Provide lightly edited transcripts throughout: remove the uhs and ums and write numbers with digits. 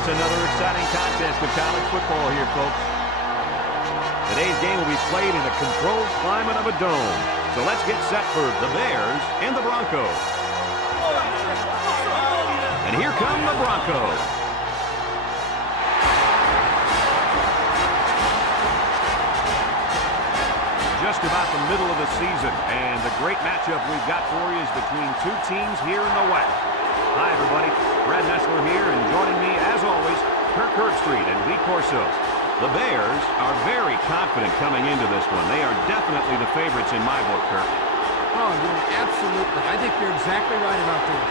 It's another exciting contest of college football here, folks. Today's game will be played in a controlled climate of a dome. So let's get set for the Bears and the Broncos. And here come the Broncos. Just about the middle of the season, and the great matchup we've got for you is between two teams here in the West. Hi, everybody. Brad Nessler here, and joining me, as always, Kirk Herbstreit and Lee Corso. The Bears are very confident coming into this one. They are definitely the favorites in my book, Kirk. Oh, absolutely. I think you're exactly right about this.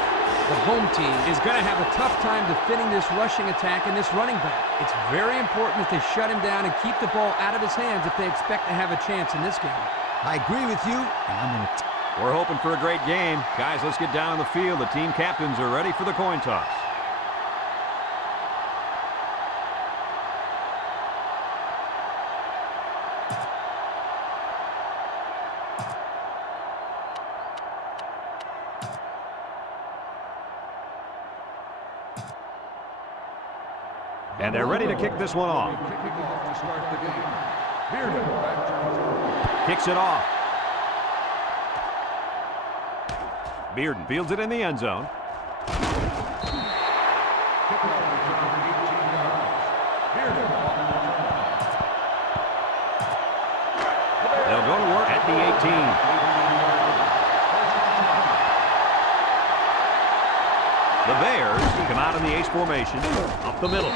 The home team is going to have a tough time defending this rushing attack and this running back. It's very important that they shut him down and keep the ball out of his hands if they expect to have a chance in this game. I agree with you, and I'm going to... We're hoping for a great game. Guys, let's get down on the field. The team captains are ready for the coin toss. And they're ready to kick this one off. Kicks it off. Bearden fields it in the end zone. They'll go to work at the 18. The Bears come out in the ace formation, up the middle.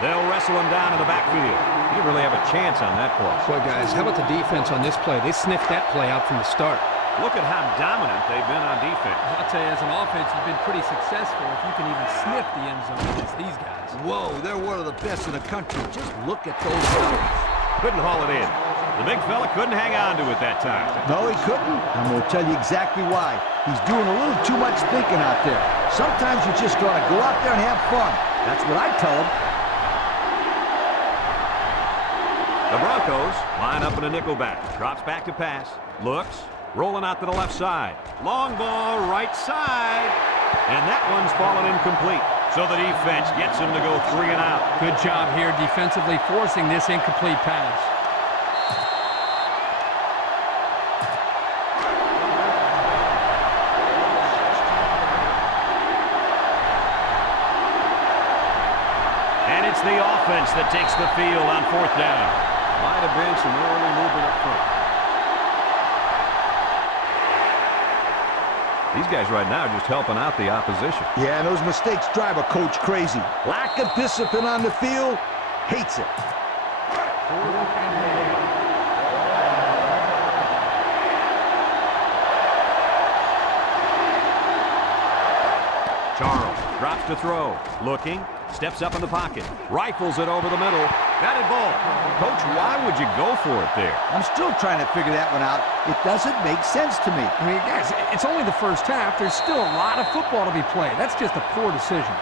They'll wrestle him down in the backfield. He didn't really have a chance on that play. Boy, guys, how about the defense on this play? They sniffed that play out from the start. Look at how dominant they've been on defense. I'll tell you, as an offense, you've been pretty successful if you can even sniff the end zone against these guys. Whoa, they're one of the best in the country. Just look at those numbers. Couldn't haul it in. The big fella couldn't hang on to it that time. No, he couldn't. I'm going to tell you exactly why. He's doing a little too much thinking out there. Sometimes you just got to go out there and have fun. That's what I tell him. The Broncos line up in a nickel back. Drops back to pass. Looks. Rolling out to the left side. Long ball, right side. And that one's fallen incomplete. So the defense gets him to go 3 and out. Good job here defensively forcing this incomplete pass. And it's the offense that takes the field on 4th down. Might have been some early movement up front. These guys right now are just helping out the opposition. Yeah, and those mistakes drive a coach crazy. Lack of discipline on the field, hates it. Charles drops to throw. Looking. Steps up in the pocket. Rifles it over the middle. Batted ball. Coach, why would you go for it there? I'm still trying to figure that one out. It doesn't make sense to me. I mean, guys, it's only the first half. There's still a lot of football to be played. That's just a poor decision.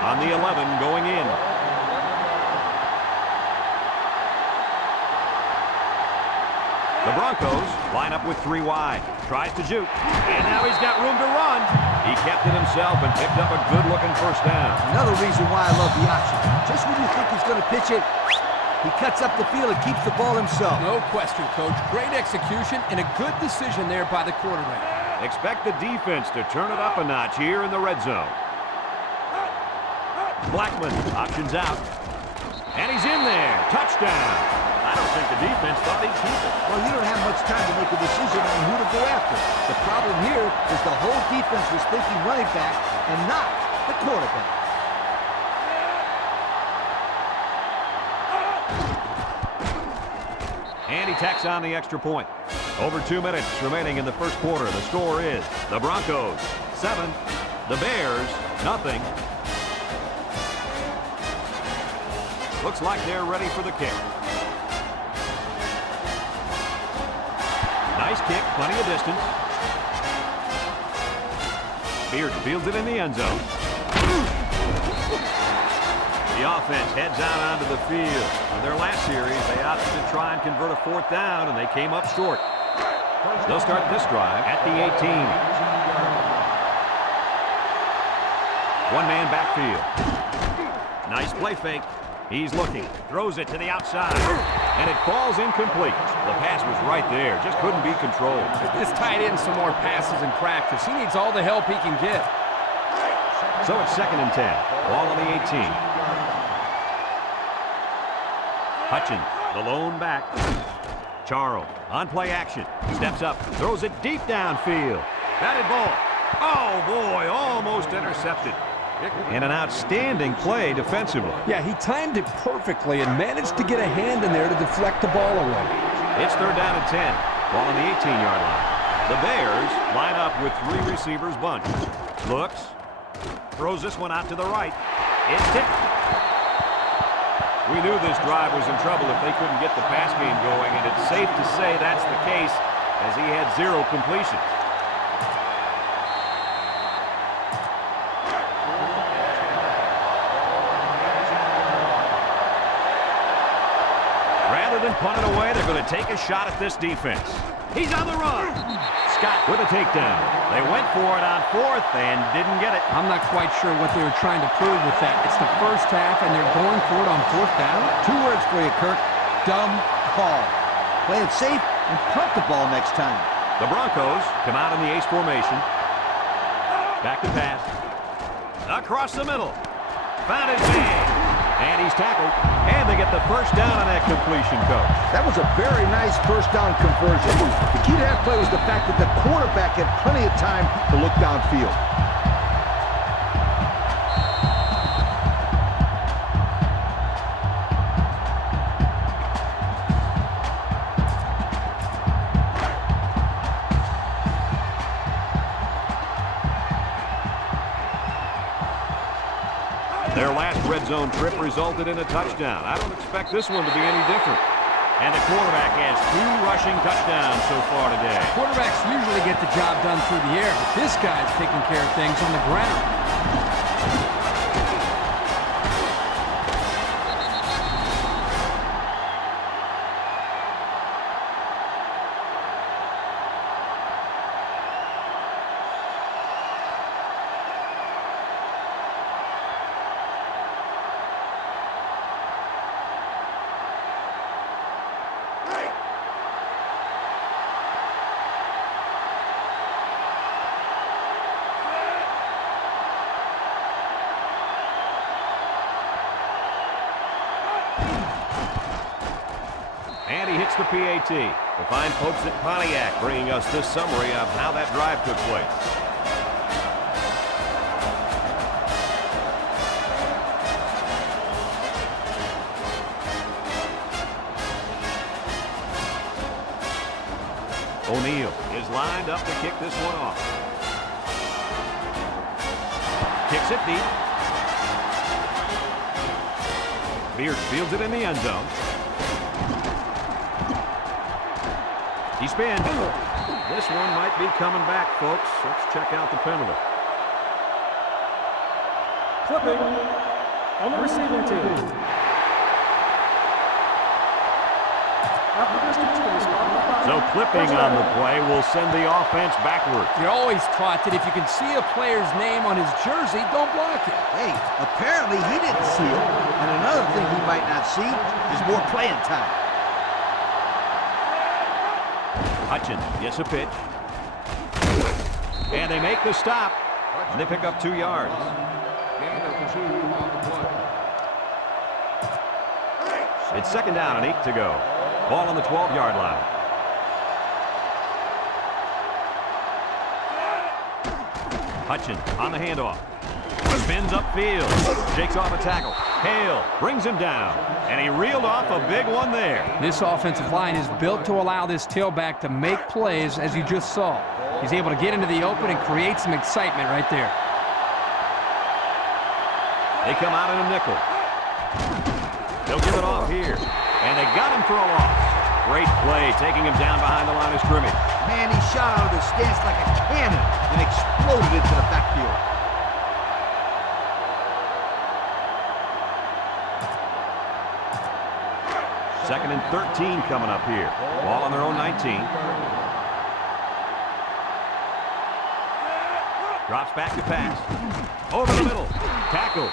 On the 11, going in. The Broncos line up with 3 wide. Tries to juke. And now he's got room to run. He kept it himself and picked up a good-looking first down. Another reason why I love the option. Just when you think he's going to pitch it, he cuts up the field and keeps the ball himself. No question, Coach. Great execution and a good decision there by the quarterback. Expect the defense to turn it up a notch here in the red zone. Blackman options out. And he's in there. Touchdown. I don't think the defense thought they'd keep it. Well, you don't have much time to make a decision on who to go after. The problem here is the whole defense was thinking running back and not the quarterback. And he tacks on the extra point. Over 2 minutes remaining in the first quarter. The score is the Broncos 7, the Bears 0. Looks like they're ready for the kick. Nice kick, plenty of distance. Bearden fields it in the end zone. The offense heads out onto the field. In their last series, they opted to try and convert a 4th down, and they came up short. They'll start this drive at the 18. One man backfield. Nice play fake. He's looking. Throws it to the outside. And it falls incomplete. The pass was right there. Just couldn't be controlled. This tight end some more passes in practice. He needs all the help he can get. So it's 2nd and 10. Ball on the 18. Hutchins, the lone back. Charles, on play action. Steps up, throws it deep downfield. Batted ball. Oh, boy, almost intercepted. And an outstanding play defensively. Yeah, he timed it perfectly and managed to get a hand in there to deflect the ball away. It's 3rd down and 10. Ball on the 18-yard line. The Bears line up with 3 receivers bunched. Looks. Throws this one out to the right. It's tipped. We knew this drive was in trouble if they couldn't get the pass game going, and it's safe to say that's the case as he had 0 completions. Rather than punt it away, they're going to take a shot at this defense. He's on the run. Scott with a takedown. They went for it on 4th and didn't get it. I'm not quite sure what they were trying to prove with that. It's the first half, and they're going for it on 4th down. 2 words for you, Kirk. Dumb call. Play it safe and punt the ball next time. The Broncos come out in the ace formation. Back to pass. Across the middle. Found his man. And he's tackled. And they get the first down on that completion, Coach. That was a very nice first down conversion. The key to that play was the fact that the quarterback had plenty of time to look downfield. Their last red zone trip resulted in a touchdown. I don't expect this one to be any different. And the quarterback has 2 rushing touchdowns so far today. Quarterbacks usually get the job done through the air, but this guy's taking care of things on the ground. And he hits the PAT. The fine folks at Pontiac bringing us this summary of how that drive took place. O'Neal is lined up to kick this one off. Kicks it deep. Beard fields it in the end zone. He spins. This one might be coming back, folks. Let's check out the penalty. Clipping on the receiving team. So clipping on the play will send the offense backwards. You're always taught that if you can see a player's name on his jersey, don't block it. Hey, apparently he didn't see it. And another thing he might not see is more playing time. Hutchins gets a pitch. And they make the stop. And they pick up 2 yards. It's 2nd down and 8 to go. Ball on the 12-yard line. Hutchins on the handoff. Spins upfield. Shakes off a tackle. Hale brings him down. And he reeled off a big one there. This offensive line is built to allow this tailback to make plays, as you just saw. He's able to get into the open and create some excitement right there. They come out in a nickel. They'll give it off here. And they got him for a loss. Great play, taking him down behind the line of scrimmage. Man, he shot out of his stance like a cannon and exploded into the backfield. Second and 13 coming up here. Ball on their own 19. Drops back to pass. Over the middle. Tackle.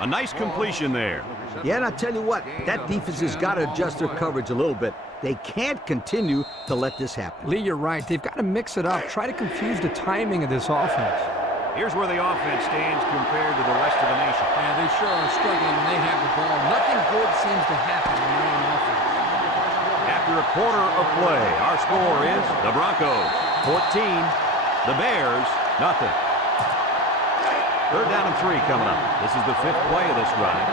A nice completion there. Yeah, and I tell you what, that defense has got to adjust their coverage a little bit. They can't continue to let this happen. Lee, you're right. They've got to mix it up. Try to confuse the timing of this offense. Here's where the offense stands compared to the rest of the nation. Yeah, they sure are struggling when they have the ball. Nothing good seems to happen when they're on offense. After a quarter of play, our score is the Broncos 14, the Bears nothing. 3rd down and 3 coming up. This is the 5th play of this drive.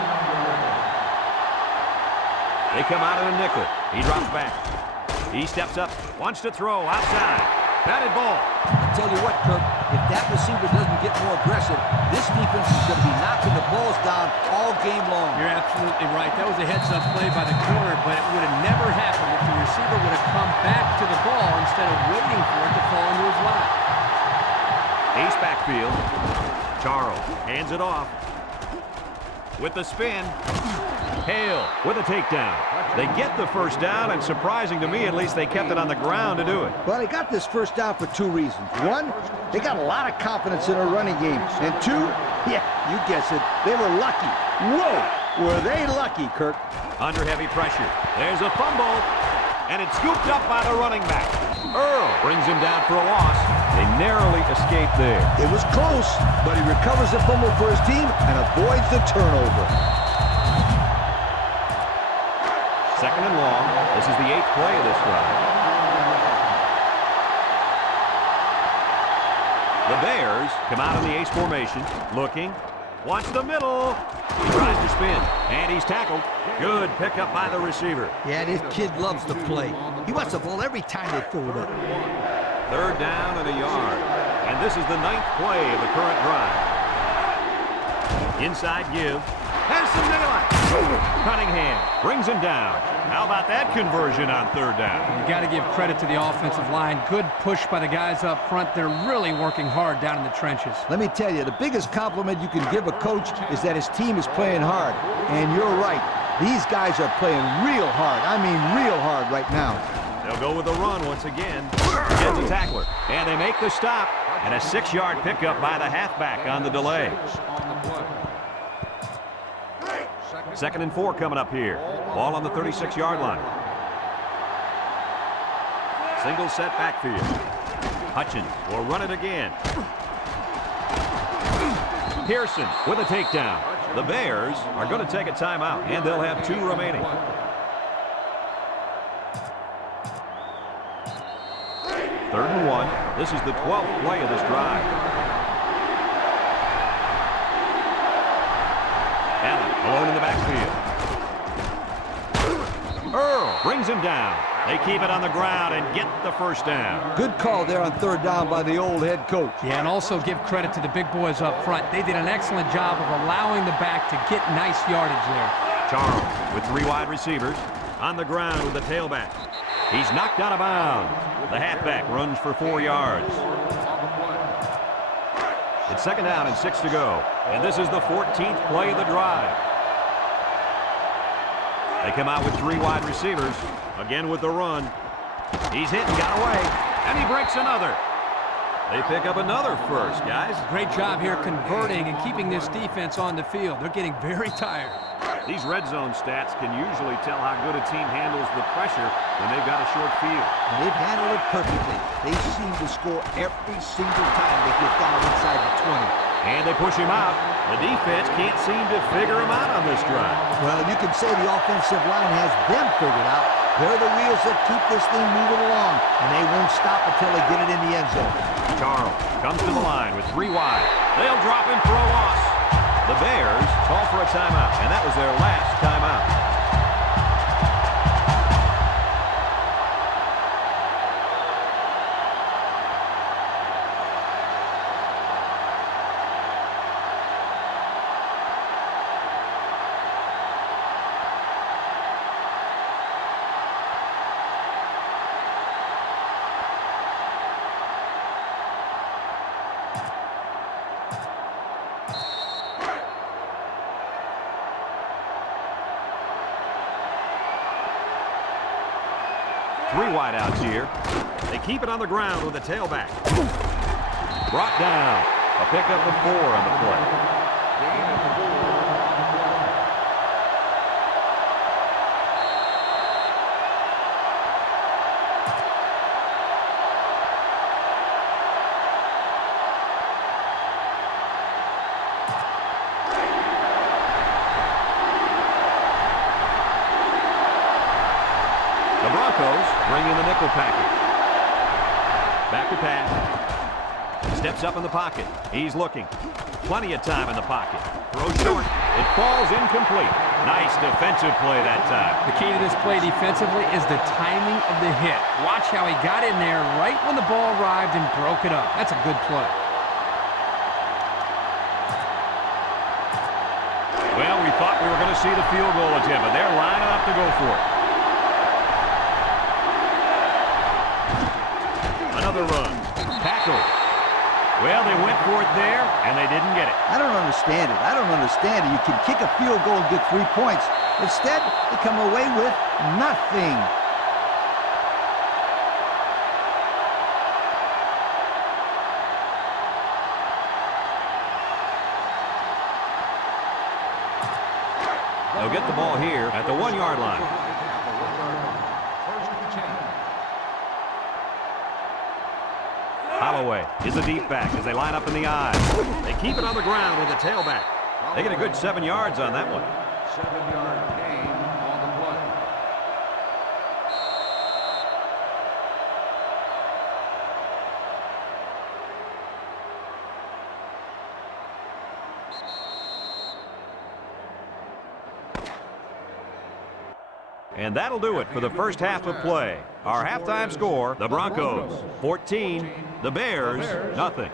They come out in a nickel. He drops back. He steps up, wants to throw outside. Batted ball. I tell you what, Kirk, if that receiver doesn't get more aggressive, this defense is going to be knocking the balls down all game long. You're absolutely right. That was a heads-up play by the corner, but it would have never happened if the receiver would have come back to the ball instead of waiting for it to fall into his lap. Ace backfield. Charles hands it off. With the spin. Hale with a takedown. They get the first down, and surprising to me, at least they kept it on the ground to do it. Well, they got this first down for 2 reasons. 1, they got a lot of confidence in their running game. And 2, yeah, you guess it, they were lucky. Whoa, were they lucky, Kirk? Under heavy pressure. There's a fumble, and it's scooped up by the running back. Earl brings him down for a loss. They narrowly escaped there. It was close, but he recovers the fumble for his team and avoids the turnover. 2nd and long. This is the 8th play of this drive. The Bears come out in the ace formation, looking, wants the middle. He tries to spin, and he's tackled. Good pickup by the receiver. Yeah, this kid loves to play. He wants the ball every time they throw it up. 3rd down and a yard. And this is the 9th play of the current drive. Inside give. Has some daylight. Cunningham brings him down. How about that conversion on 3rd down? You got to give credit to the offensive line. Good push by the guys up front. They're really working hard down in the trenches. Let me tell you, the biggest compliment you can give a coach is that his team is playing hard. And you're right. These guys are playing real hard. I mean real hard right now. They'll go with the run once again. Gets a tackler. And they make the stop. And a 6-yard pickup by the halfback on the delay. 2nd and 4 coming up here. Ball on the 36-yard line. Single set backfield. Hutchins will run it again. Pearson with a takedown. The Bears are going to take a timeout, and they'll have 2 remaining. 3rd and 1. This is the 12th play of this drive. Allen alone in the backfield. Earl brings him down. They keep it on the ground and get the first down. Good call there on 3rd down by the old head coach. Yeah, and also give credit to the big boys up front. They did an excellent job of allowing the back to get nice yardage there. Charles with 3 wide receivers on the ground with the tailback. He's knocked out of bounds. The halfback runs for 4 yards. It's 2nd down and 6 to go. And this is the 14th play of the drive. They come out with 3 wide receivers. Again with the run. He's hit and got away. And he breaks another. They pick up another first, guys. Great job here converting and keeping this defense on the field. They're getting very tired. These red zone stats can usually tell how good a team handles the pressure when they've got a short field. And they've handled it perfectly. They seem to score every single time they get down inside the 20. And they push him out. The defense can't seem to figure him out on this drive. Well, you can say the offensive line has them figured out. They're the wheels that keep this thing moving along, and they won't stop until they get it in the end zone. Charles comes to the line with 3 wide. They'll drop him for a loss. The Bears call for a timeout, and that was their last timeout. Three wideouts here. They keep it on the ground with the tailback. Brought down. A pickup of 4 on the play. The Broncos bring in the nickel package. Back to pass. Steps up in the pocket. He's looking. Plenty of time in the pocket. Throws short. It falls incomplete. Nice defensive play that time. The key to this play defensively is the timing of the hit. Watch how he got in there right when the ball arrived and broke it up. That's a good play. Well, we thought we were going to see the field goal attempt, but they're lining up to go for it. Another run. Tackle. Well, they went for it there, and they didn't get it. I don't understand it. I don't understand it. You can kick a field goal and get 3 points. Instead, they come away with nothing. They'll get the ball here at the 1-yard line. Holloway is a deep back as they line up in the I. They keep it on the ground with the tailback. They get a good 7 yards on that one. 7-yard gain on the play. And that'll do it for the first half of play. Our halftime score, the Broncos 14, the Bears nothing.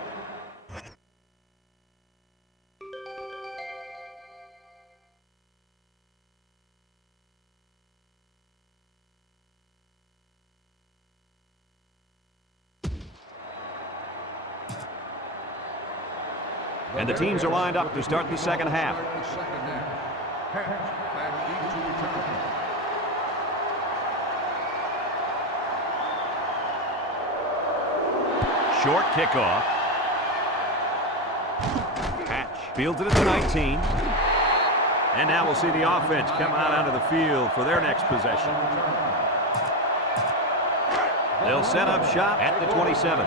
And the teams are lined up to start the second half. Short kickoff. Hatch fields it at the 19. And now we'll see the offense come out onto the field for their next possession. They'll set up shop at the 27.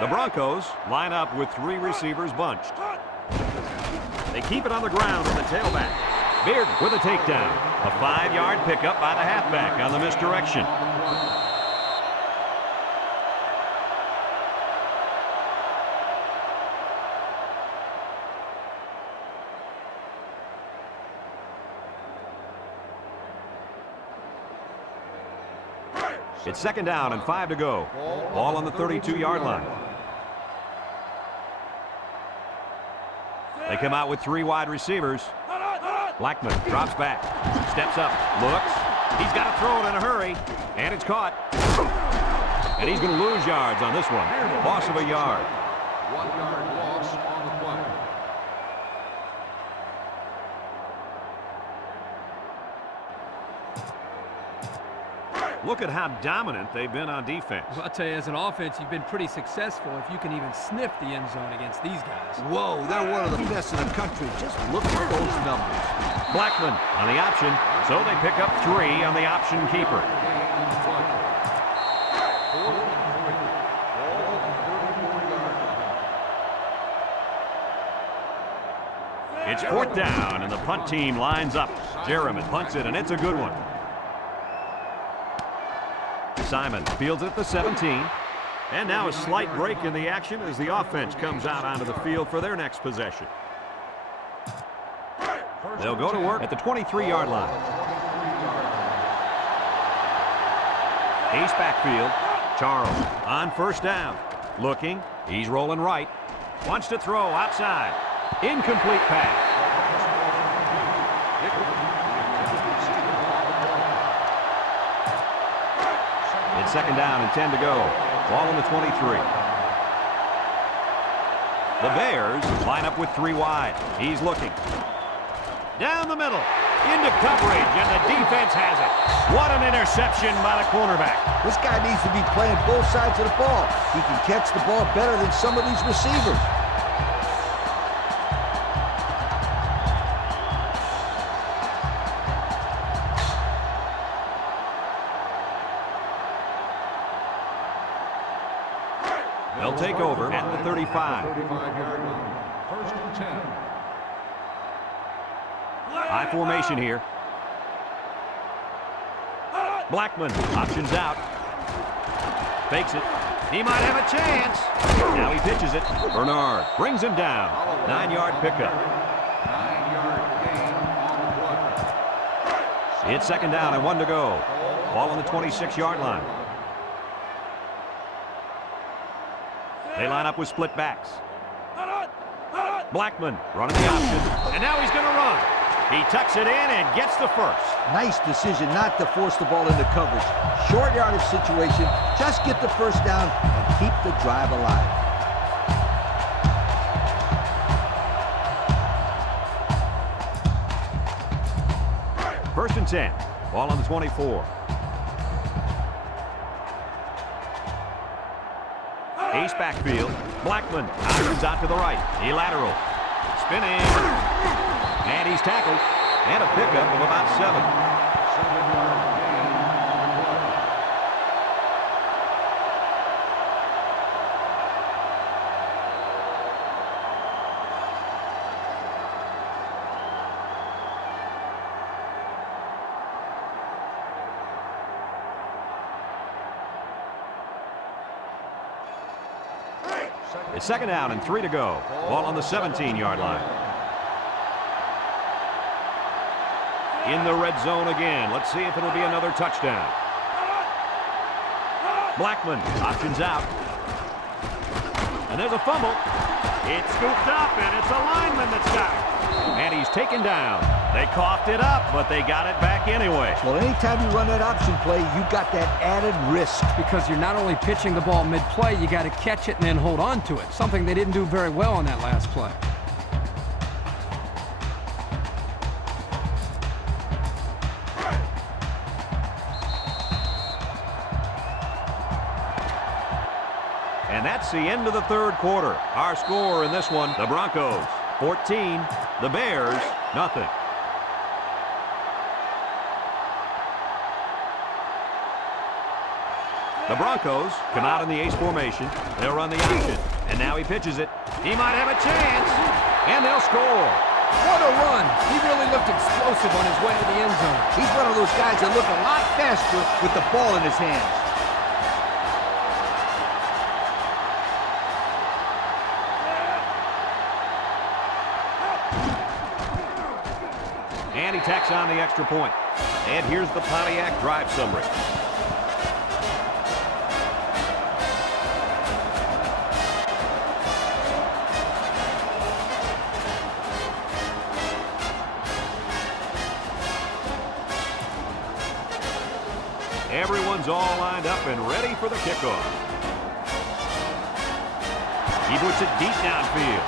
The Broncos line up with 3 receivers bunched. They keep it on the ground with the tailback. Beard with a takedown. A 5-yard pickup by the halfback on the misdirection. It's second down and 5 to go. Ball on the 32-yard line. They come out with 3 wide receivers. Blackman drops back, steps up, looks. He's got to throw it in a hurry, and it's caught. And he's going to lose yards on this one. Loss of a yard. 1-yard loss on the play. Look at how dominant they've been on defense. Well, I'll tell you, as an offense, you've been pretty successful if you can even sniff the end zone against these guys. Whoa, they're one of the best in the country. Just look at those numbers. Blackman on the option, so they pick up 3 on the option keeper. It's 4th down, and the punt team lines up. Jeremy punts it, and it's a good one. Simon fields it at the 17. And now a slight break in the action as the offense comes out onto the field for their next possession. They'll go to work at the 23-yard line. Ace backfield. Charles on first down. Looking. He's rolling right. Wants to throw outside. Incomplete pass. It's second down and 10 to go. Ball on the 23. The Bears line up with 3 wide. He's looking. Down the middle. Into coverage, and the defense has it. What an interception by the cornerback. This guy needs to be playing both sides of the ball. He can catch the ball better than some of these receivers. They'll take over at the 35. 35-yard line. First and 10. High formation here. Blackman options out. Fakes it. He might have a chance. Now he pitches it. Bernard brings him down. 9-yard pickup. 9-yard gain on the play. It's second down and 1 to go. Ball on the 26-yard line. They line up with split backs. Blackman running the option. And now he's going to run. He tucks it in and gets the first. Nice decision not to force the ball into coverage. Short yardage situation. Just get the first down and keep the drive alive. First and 10. Ball on the 24. Ace backfield. Blackman options out to the right. He lateral. Spinning. And he's tackled. And a pickup of about 7. 7-yard gain on the play. It's second down and 3 to go. Ball on the 17-yard line. In the red zone again. Let's see if it'll be another touchdown. Blackman options out. And there's a fumble. It's scooped up, and it's a lineman that's got it. And he's taken down. They coughed it up, but they got it back anyway. Well, anytime you run that option play, you got that added risk. Because you're not only pitching the ball mid-play, you got to catch it and then hold on to it. Something they didn't do very well on that last play. And that's the end of the third quarter. Our score in this one, the Broncos 14, the Bears nothing. The Broncos come out in the ace formation. They'll run the option. And now he pitches it. He might have a chance. And they'll score. What a run. He really looked explosive on his way to the end zone. He's one of those guys that look a lot faster with the ball in his hands. And he tacks on the extra point. And here's the Pontiac drive summary. Everyone's all lined up and ready for the kickoff. He puts it deep downfield.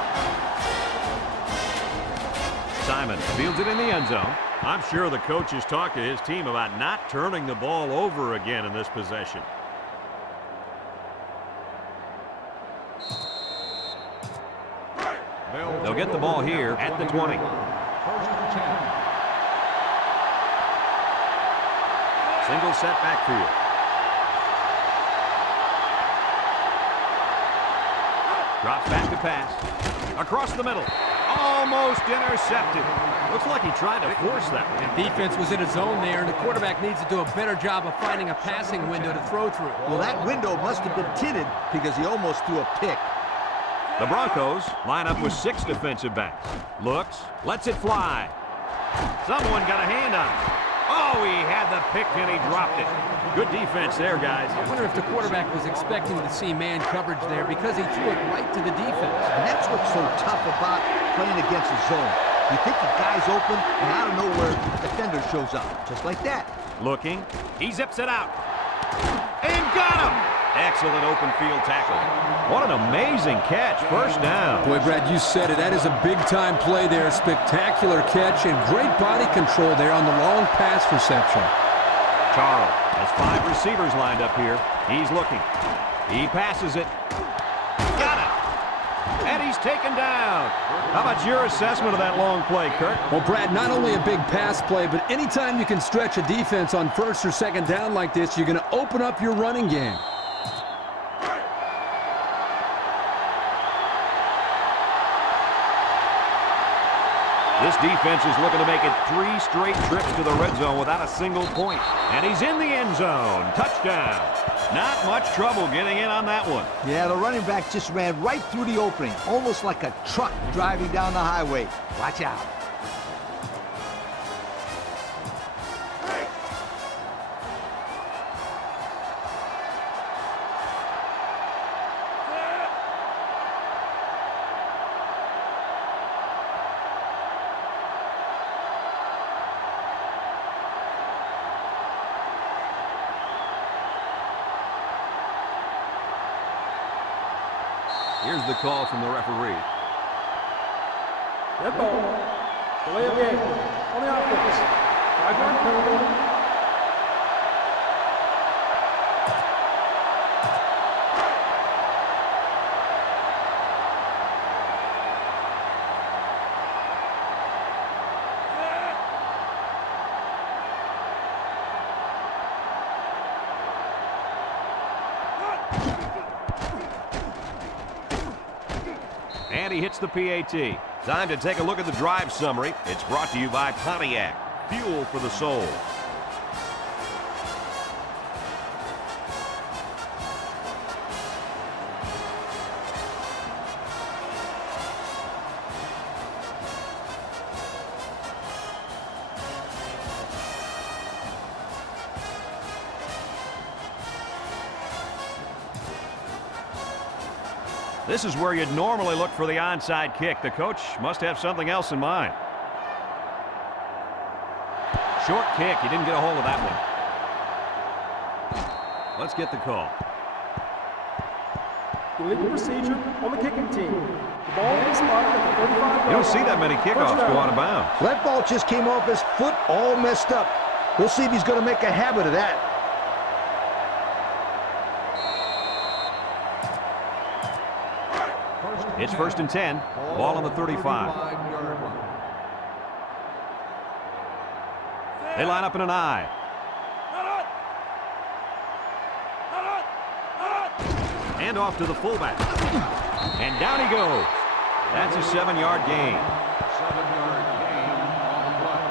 Simon fields it in the end zone. I'm sure the coach has talked to his team about not turning the ball over again in this possession. They'll get the ball here at the 20. First and 10. Single set backfield. Drops back to pass. Across the middle. Almost intercepted. Looks like he tried to force that one. The defense was in a zone there, and the quarterback needs to do a better job of finding a passing window to throw through. Well, that window must have been tinted because he almost threw a pick. The Broncos line up with 6 defensive backs. Looks, lets it fly. Someone got a hand on it. Oh, he had the pick and he dropped it. Good defense there, guys. I wonder if the quarterback was expecting to see man coverage there because he threw it right to the defense. And that's what's so tough about playing against the zone. You think the guy's open, and out of nowhere, the defender shows up. Just like that. Looking, he zips it out. And got him! Excellent open field tackle. What an amazing catch. First down. Boy, Brad, you said it. That is a big-time play there. Spectacular catch and great body control there on the long pass reception. Charles has 5 receivers lined up here. He's looking. He passes it. Got it. And he's taken down. How about your assessment of that long play, Kirk? Well, Brad, not only a big pass play, but anytime you can stretch a defense on first or second down like this, you're going to open up your running game. This defense is looking to make it 3 straight trips to the red zone without a single point. And he's in the end zone. Touchdown. Not much trouble getting in on that one. Yeah, the running back just ran right through the opening, almost like a truck driving down the highway. Watch out. Here's the call from the referee. Dead ball. Delay of game. On the offense. 5-yard penalty. And he hits the PAT. Time to take a look at the drive summary. It's brought to you by Pontiac. Fuel for the soul. This is where you'd normally look for the onside kick. The coach must have something else in mind. Short kick. He didn't get a hold of that one. Let's get the call. Illegal procedure on the kicking team. The ball is spotted at the 35-yard You don't see that many kickoffs go out of bounds. That ball just came off his foot all messed up. We'll see if he's going to make a habit of that. It's 1st and 10. Ball on the 35. They line up in an I. And off to the fullback. And down he goes. That's a 7-yard gain. 7-yard gain on the play.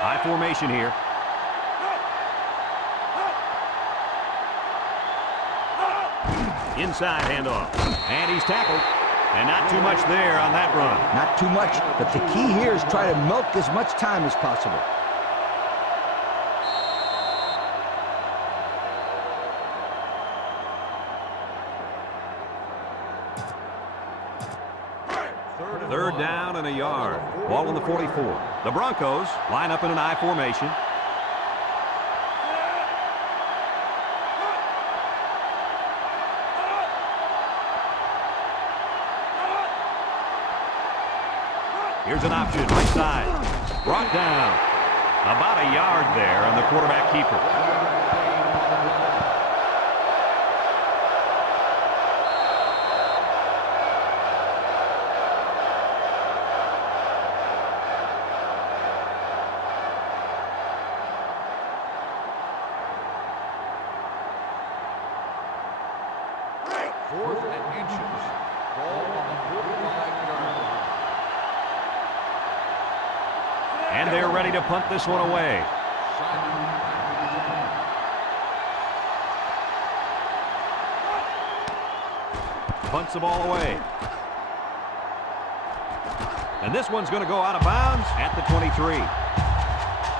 High formation here. Inside handoff. And he's tackled. And not too much there on that run. Not too much, but the key here is try to milk as much time as possible. Third down and a yard. Ball on the 44. The Broncos line up in an I formation. Here's an option, right side. Brought down. About a yard there on the quarterback keeper. Fourth and inches. Ball on the 45-yard line. And they're ready to punt this one away. Punts the ball away. And this one's going to go out of bounds at the 23.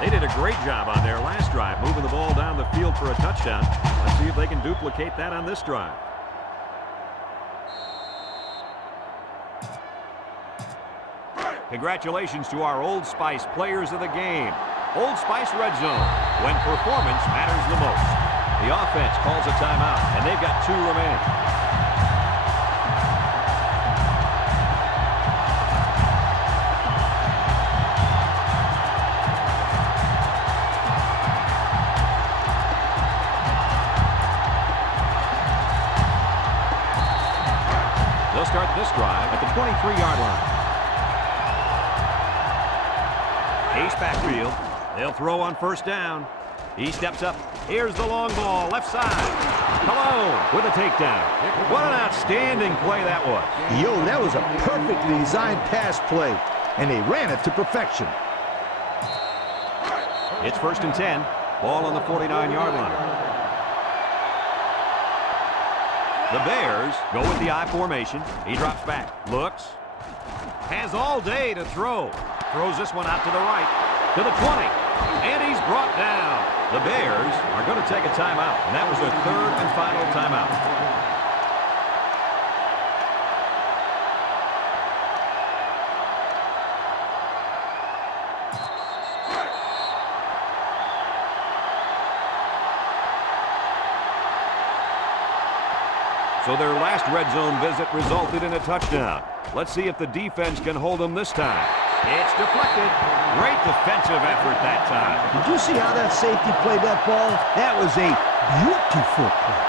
They did a great job on their last drive, moving the ball down the field for a touchdown. Let's see if they can duplicate that on this drive. Congratulations to our Old Spice players of the game. Old Spice Red Zone, when performance matters the most. The offense calls a timeout, and they've got 2 remaining. They'll start this drive at the 23-yard line. Ace backfield. They'll throw on first down. He steps up. Here's the long ball, left side. Cologne with a takedown. What an outstanding play that was. Yo, that was a perfectly designed pass play, and they ran it to perfection. It's 1st and 10. Ball on the 49-yard line. The Bears go with the I formation. He drops back, looks, has all day to throw. Throws this one out to the right, to the 20, and he's brought down. The Bears are going to take a timeout, and that was their 3rd and final timeout. So their last red zone visit resulted in a touchdown. Let's see if the defense can hold them this time. It's deflected. Great defensive effort that time. Did you see how that safety played that ball? That was a beautiful play.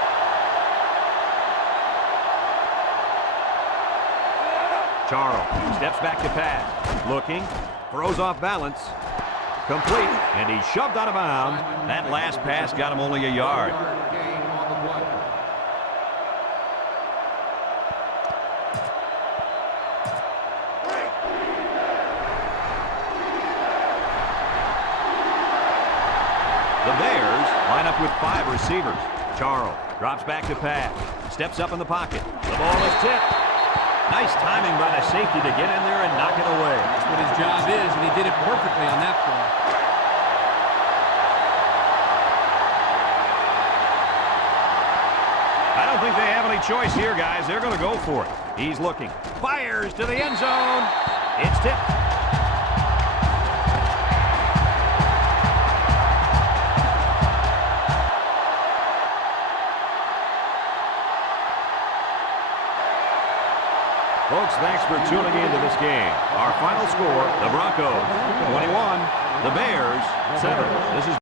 Charles steps back to pass. Looking. Throws off balance. Complete. And he's shoved out of bounds. That last pass got him only a yard. The Bears line up with 5 receivers. Charles drops back to pass. Steps up in the pocket. The ball is tipped. Nice timing by the safety to get in there and knock it away. That's what his job is, and he did it perfectly on that play. I don't think they have any choice here, guys. They're going to go for it. He's looking. Fires to the end zone. It's tipped. Folks, thanks for tuning in to this game. Our final score, the Broncos 21, the Bears 7. This is